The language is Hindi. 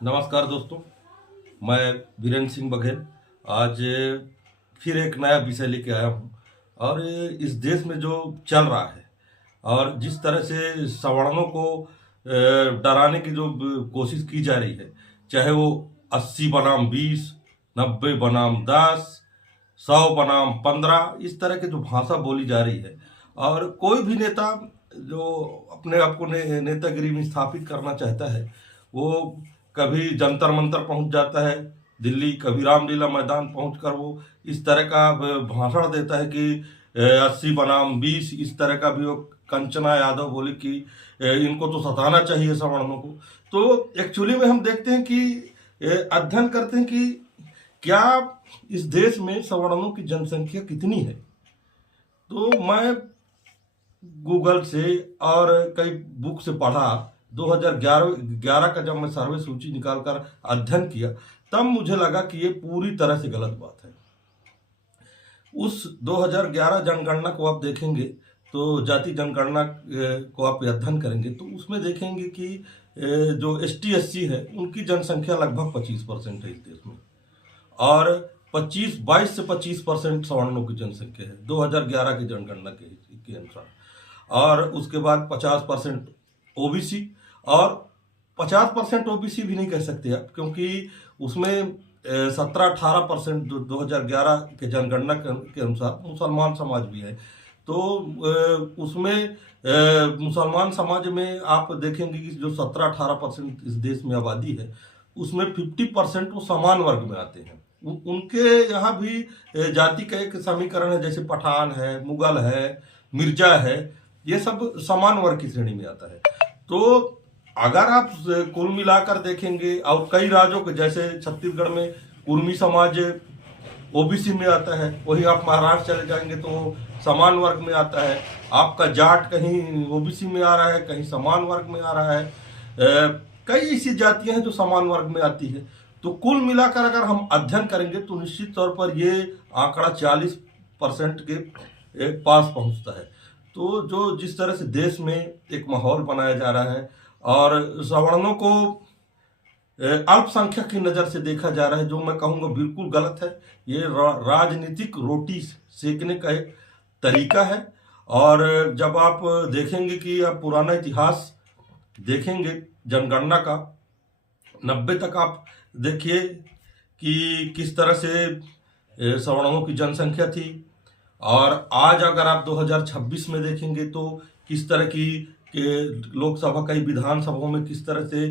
नमस्कार दोस्तों, मैं वीरेंद्र सिंह बघेल आज फिर एक नया विषय लेके आया हूँ। और इस देश में जो चल रहा है और जिस तरह से सवर्णों को डराने की जो कोशिश की जा रही है, चाहे वो 80 बनाम 20, 90 बनाम 10, 100 बनाम 15, इस तरह की जो भाषा बोली जा रही है। और कोई भी नेता जो अपने आप को नेतागिरी में स्थापित करना चाहता है, वो कभी जंतर मंतर पहुंच जाता है दिल्ली, कभी रामलीला मैदान पहुंचकर वो इस तरह का भाषण देता है कि 80 बनाम 20, इस तरह का भी वो कंचना यादव बोले कि इनको तो सताना चाहिए सवर्णों को। तो एक्चुअली में हम देखते हैं कि अध्ययन करते हैं कि क्या इस देश में सवर्णों की जनसंख्या कितनी है। तो मैं गूगल से और कई बुक से पढ़ा। 2011 का जब मैं सर्वे सूची निकालकर अध्ययन किया, तब मुझे लगा कि ये पूरी तरह से गलत बात है। उस 2011 जनगणना को आप देखेंगे तो जाति जनगणना को आप अध्ययन करेंगे तो उसमें देखेंगे कि जो ST SC है उनकी जनसंख्या लगभग 25% है इस देश में। और 22 से 25% सवर्णों की जनसंख्या है 2011 की जनगणना के अनुसार। और उसके बाद 50% OBC, और 50% OBC भी नहीं कह सकते आप, क्योंकि उसमें 17-18% जो 2011 के जनगणना के अनुसार मुसलमान समाज भी है। तो उसमें मुसलमान समाज में आप देखेंगे कि जो 17-18% इस देश में आबादी है, उसमें 50% वो समान वर्ग में आते हैं। उनके यहाँ भी जाति का एक समीकरण है, जैसे पठान है, मुगल है, मिर्जा है, ये सब समान वर्ग की श्रेणी में आता है। तो अगर आप कुल मिलाकर देखेंगे, और कई राज्यों के जैसे छत्तीसगढ़ में कुर्मी समाज OBC में आता है, वहीं आप महाराष्ट्र चले जाएंगे तो समान वर्ग में आता है। आपका जाट कहीं OBC में आ रहा है, कहीं समान वर्ग में आ रहा है। कई ऐसी जातियां हैं जो समान वर्ग में आती है। तो कुल मिलाकर अगर हम अध्ययन करेंगे तो निश्चित तौर पर ये आंकड़ा 40% के पास पहुंचता है। तो जो जिस तरह से देश में एक माहौल बनाया जा रहा है और सवर्णों को अल्पसंख्यक की नज़र से देखा जा रहा है, जो मैं कहूँगा बिल्कुल गलत है। ये राजनीतिक रोटी सेकने का एक तरीका है। और जब आप देखेंगे कि आप पुराना इतिहास देखेंगे जनगणना का, 90 तक आप देखिए कि किस तरह से सवर्णों की जनसंख्या थी। और आज अगर आप 2026 में देखेंगे तो किस तरह की लोकसभा कई विधानसभाओं में किस तरह से